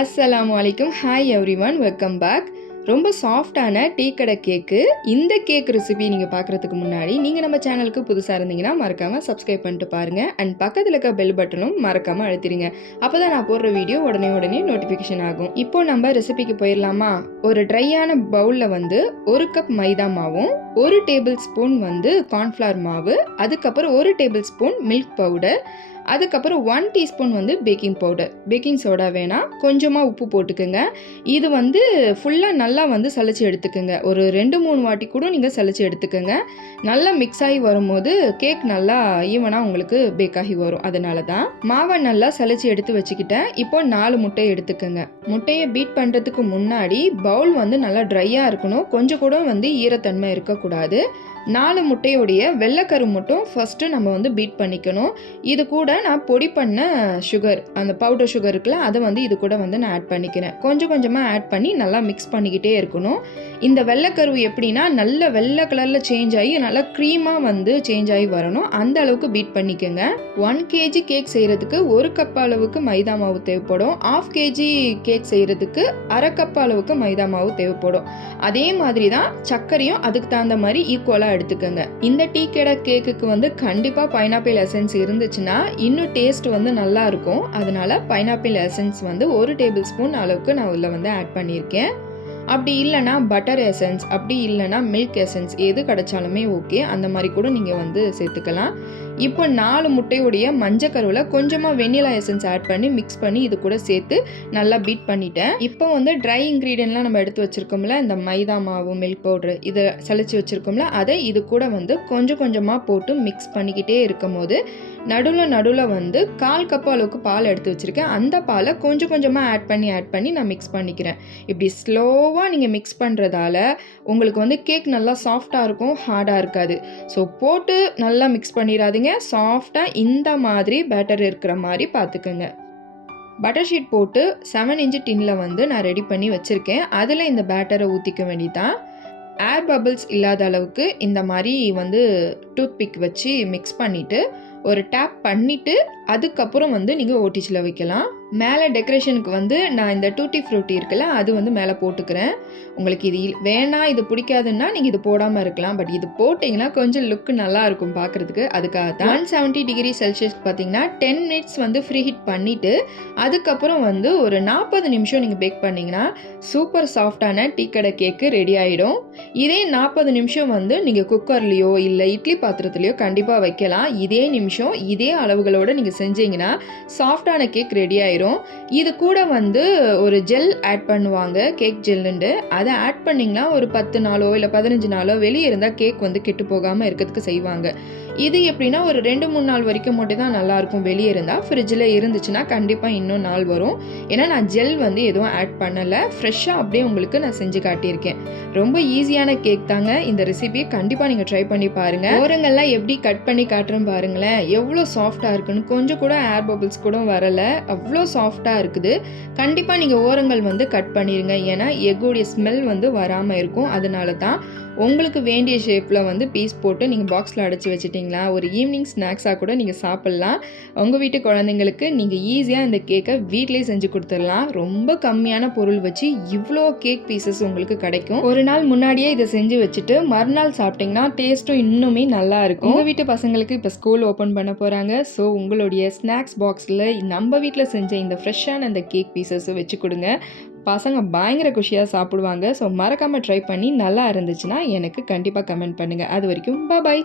அஸ்ஸலாமு அலைக்கும். Hi everyone, welcome back. ரொம்ப சாஃப்டான டீ கடை கேக்கு. இந்த கேக் ரெசிபி நீங்கள் பார்க்குறதுக்கு முன்னாடி நீங்கள் நம்ம சேனலுக்கு புதுசாக இருந்தீங்கன்னா மறக்காமல் சப்ஸ்கிரைப் பண்ணிட்டு பாருங்கள். அண்ட் பக்கத்தில் இருக்க பெல் பட்டனும் மறக்காமல் அழுத்திடுங்க. அப்போ தான் நான் போடுற வீடியோ உடனே நோட்டிஃபிகேஷன் ஆகும். இப்போ நம்ம ரெசிபிக்கு போயிடலாமா? ஒரு ட்ரையான பவுலில் வந்து 1 கப் மைதா மாவும் 1 டேபிள் ஸ்பூன் வந்து கார்ன்ஃப்ளவர் மாவு, அதுக்கப்புறம் 1 டேபிள் ஸ்பூன் மில்க் பவுடர், அதுக்கப்புறம் 1 டீஸ்பூன் வந்து பேக்கிங் பவுடர், பேக்கிங் சோடா வேணாம், கொஞ்சமாக உப்பு போட்டுக்குங்க. இது வந்து ஃபுல்லாக நல்லா வந்து சலிச்சு எடுத்துக்கோங்க. ஒரு 2-3 வாட்டி கூட நீங்கள் சலிச்சு எடுத்துக்கோங்க. நல்லா மிக்ஸ் ஆகி வரும்போது கேக் நல்லா ஈவனாக உங்களுக்கு பேக் ஆகி வரும். அதனால தான் மாவை நல்லா சலிச்சு எடுத்து வச்சுக்கிட்டேன். இப்போ 4 முட்டையை எடுத்துக்கோங்க. முட்டையை பீட் பண்ணுறதுக்கு முன்னாடி பவுல் வந்து நல்லா ட்ரையாக இருக்கணும். கொஞ்சம் கூட வந்து ஈரத்தன்மை இருக்கக்கூடாது. 4 முட்டையோடைய வெள்ளைக்கரு மட்டும் ஃபஸ்ட்டு நம்ம வந்து பீட் பண்ணிக்கணும். இது கூட நான் பொடி பண்ண சுகர், அந்த பவுடர் சுகர் இருக்குல்ல, அதை வந்து இது கூட வந்து நான் ஆட் பண்ணிக்கிறேன். கொஞ்சமாக ஆட் பண்ணி நல்லா மிக்ஸ் பண்ணிக்கிட்டே இருக்கணும். இந்த வெள்ளைக்கரு எப்படின்னா நல்ல வெள்ளை கலரில் சேஞ்ச் ஆகி நல்லா க்ரீமாக வந்து சேஞ்ச் ஆகி வரணும். அந்த அளவுக்கு பீட் பண்ணிக்கோங்க. 1 kg கேக் செய்கிறதுக்கு 1 கப் அளவுக்கு மைதா மாவு தேவைப்படும். 1/2 kg கேக் செய்கிறதுக்கு 1/2 கப் அளவுக்கு மைதா மாவு தேவைப்படும். அதே மாதிரி தான் சர்க்கரையும் அதுக்கு தகுந்த மாதிரி ஈக்குவலாக எடுத்துக்கோங்க. இந்த டீ கடை கேக்குக்கு வந்து கண்டிப்பாக பைனாப்பிள் எசன்ஸ் இருந்துச்சுன்னா இன்னும் டேஸ்ட் வந்து நல்லா இருக்கும். அதனால பைனாப்பிள் எசன்ஸ் வந்து 1 டேபிள் ஸ்பூன் அளவுக்கு நான் உள்ள வந்து ஆட் பண்ணியிருக்கேன். அப்படி இல்லைனா பட்டர் எசன்ஸ், அப்படி இல்லைனா மில்க் எசன்ஸ், எது கிடைச்சாலுமே ஓகே. அந்த மாதிரி கூட நீங்கள் வந்து சேர்த்துக்கலாம். இப்போ 4 முட்டையுடைய மஞ்சக்கருவில் கொஞ்சமாக வெண்ணிலா எசன்ஸ் ஆட் பண்ணி மிக்ஸ் பண்ணி இது கூட சேர்த்து நல்லா பீட் பண்ணிட்டேன். இப்போ வந்து ட்ரை இன்க்ரீடியன்ட்லாம் நம்ம எடுத்து வச்சுருக்கோம்ல, இந்த மைதா மாவு, மில்க் பவுட்ரு, இதை சலிச்சு வச்சுருக்கோம்ல, அதை இது கூட வந்து கொஞ்சமாக போட்டு மிக்ஸ் பண்ணிக்கிட்டே இருக்கும் போது நடுவில் வந்து 1/4 கப் அளவுக்கு பால் எடுத்து வச்சுருக்கேன். அந்த பாலை கொஞ்சமாக ஆட் பண்ணி நான் மிக்ஸ் பண்ணிக்கிறேன். இப்படி ஸ்லோவாக நீங்கள் மிக்ஸ் பண்ணுறதால உங்களுக்கு வந்து கேக் நல்லா சாஃப்டாக இருக்கும், ஹார்டாக இருக்காது. ஸோ போட்டு நல்லா மிக்ஸ் பண்ணிடாதீங்க. சாஃப்டாக இந்த மாதிரி பேட்டர் இருக்கிற மாதிரி பார்த்துக்கோங்க. பட்டர் ஷீட் போட்டு 7 இன்ச் டின்னில் வந்து நான் ரெடி பண்ணி வச்சுருக்கேன். அதில் இந்த பேட்டரை ஊற்றிக்க வேண்டியதான். ஏர் பபிள்ஸ் இல்லாத அளவுக்கு இந்த மாதிரி வந்து டூத் பிக் வச்சு மிக்ஸ் பண்ணிவிட்டு ஒரு டேப் பண்ணிவிட்டு அதுக்கப்புறம் வந்து நீங்கள் ஓடிஜியில் வைக்கலாம். மேலே டெக்கரேஷனுக்கு வந்து நான் இந்த டூட்டி ஃப்ரூட்டி இருக்குல்ல, அது வந்து மேலே போட்டுக்கிறேன். உங்களுக்கு இது வேணாம், இது பிடிக்காதுன்னா நீங்கள் இது போடாமல் இருக்கலாம். பட் இது போட்டிங்கன்னா கொஞ்சம் லுக்கு நல்லா இருக்கும் பார்க்குறதுக்கு. அதுக்காக தான் 170 டிகிரி செல்சியஸ்க்கு பார்த்தீங்கன்னா 10 மினிட்ஸ் வந்து ஃப்ரீ ஹீட் பண்ணிவிட்டு அதுக்கப்புறம் வந்து ஒரு 40 நிமிஷம் நீங்கள் பேக் பண்ணிங்கன்னா சூப்பர் சாஃப்டான டீ கடை கேக்கு ரெடி ஆகிடும். இதே 40 நிமிஷம் வந்து நீங்கள் குக்கர்லேயோ இல்லை இட்லி பாத்திரத்துலையோ கண்டிப்பாக வைக்கலாம். இதே நிமிஷம் இதே அளவுகளோடு நீங்கள் செஞ்சீங்கன்னா சாஃப்டான கேக் ரெடி ஆகிடும். இது கூட வந்து ஒரு ஜெல் ஆட் பண்ணுவாங்க, கேக் ஜெல்லுண்டு. அதை ஆட் பண்ணிங்கன்னா ஒரு 10 நாளோ இல்லை 15 நாளோ வெளியே இருந்தால் கேக் வந்து கெட்டு போகாமல் இருக்கிறதுக்கு செய்வாங்க. இது எப்படின்னா ஒரு 2-3 நாள் வரைக்கும் மட்டும் தான் நல்லாயிருக்கும். வெளியே இருந்தால் ஃப்ரிட்ஜில் இருந்துச்சுன்னா கண்டிப்பாக இன்னும் நாள் வரும். ஏன்னா நான் ஜெல் வந்து எதுவும் ஆட் பண்ணலை, ஃப்ரெஷ்ஷாக அப்படியே உங்களுக்கு நான் செஞ்சு காட்டியிருக்கேன். ரொம்ப ஈஸியான கேக் தாங்க. இந்த ரெசிபி கண்டிப்பாக நீங்கள் ட்ரை பண்ணி பாருங்கள். ஓரங்கள்லாம் எப்படி கட் பண்ணி காட்டுறேன் பாருங்களேன், எவ்வளோ சாஃப்டாக இருக்குன்னு. கொஞ்சம் கூட ஏர் பபிள்ஸ் கூட வரலை, அவ்வளோ சாஃப்டாக இருக்குது. கண்டிப்பாக நீங்கள் ஓரங்கள் வந்து கட் பண்ணிடுங்க. ஏன்னா எக்குடைய ஸ்மெல் வந்து வராமல் இருக்கும். அதனால தான் உங்களுக்கு வேண்டிய ஷேப்பில் வந்து பீஸ் போட்டு நீங்கள் பாக்ஸில் அடைச்சி வச்சுட்டிங்களா ஒரு ஈவினிங் ஸ்நாக்ஸாக கூட நீங்கள் சாப்பிட்லாம். உங்கள் வீட்டு குழந்தைங்களுக்கு நீங்கள் ஈஸியாக இந்த கேக்கை வீட்டிலே செஞ்சு கொடுத்துடலாம். ரொம்ப கம்மியான பொருள் வச்சு இவ்வளோ கேக் பீசஸ் உங்களுக்கு கிடைக்கும். ஒரு நாள் முன்னாடியே இதை செஞ்சு வச்சுட்டு மறுநாள் சாப்பிட்டிங்கன்னா டேஸ்ட்டும் இன்னுமே நல்லா இருக்கும். உங்கள் வீட்டு பசங்களுக்கு இப்போ ஸ்கூல் ஓப்பன் பண்ண போகிறாங்க. ஸோ உங்களுடைய ஸ்நாக்ஸ் பாக்ஸில் நம்ம வீட்டில் செஞ்ச இந்த ஃப்ரெஷ்ஷான இந்த கேக் பீசஸை வச்சு கொடுங்க. பசங்க பயங்கர குஷியாக சாப்பிடுவாங்க. ஸோ மறக்காமல் ட்ரை பண்ணி நல்லா இருந்துச்சுன்னா எனக்கு கண்டிப்பாக கமெண்ட் பண்ணுங்கள். அது வரைக்கும் பாய்.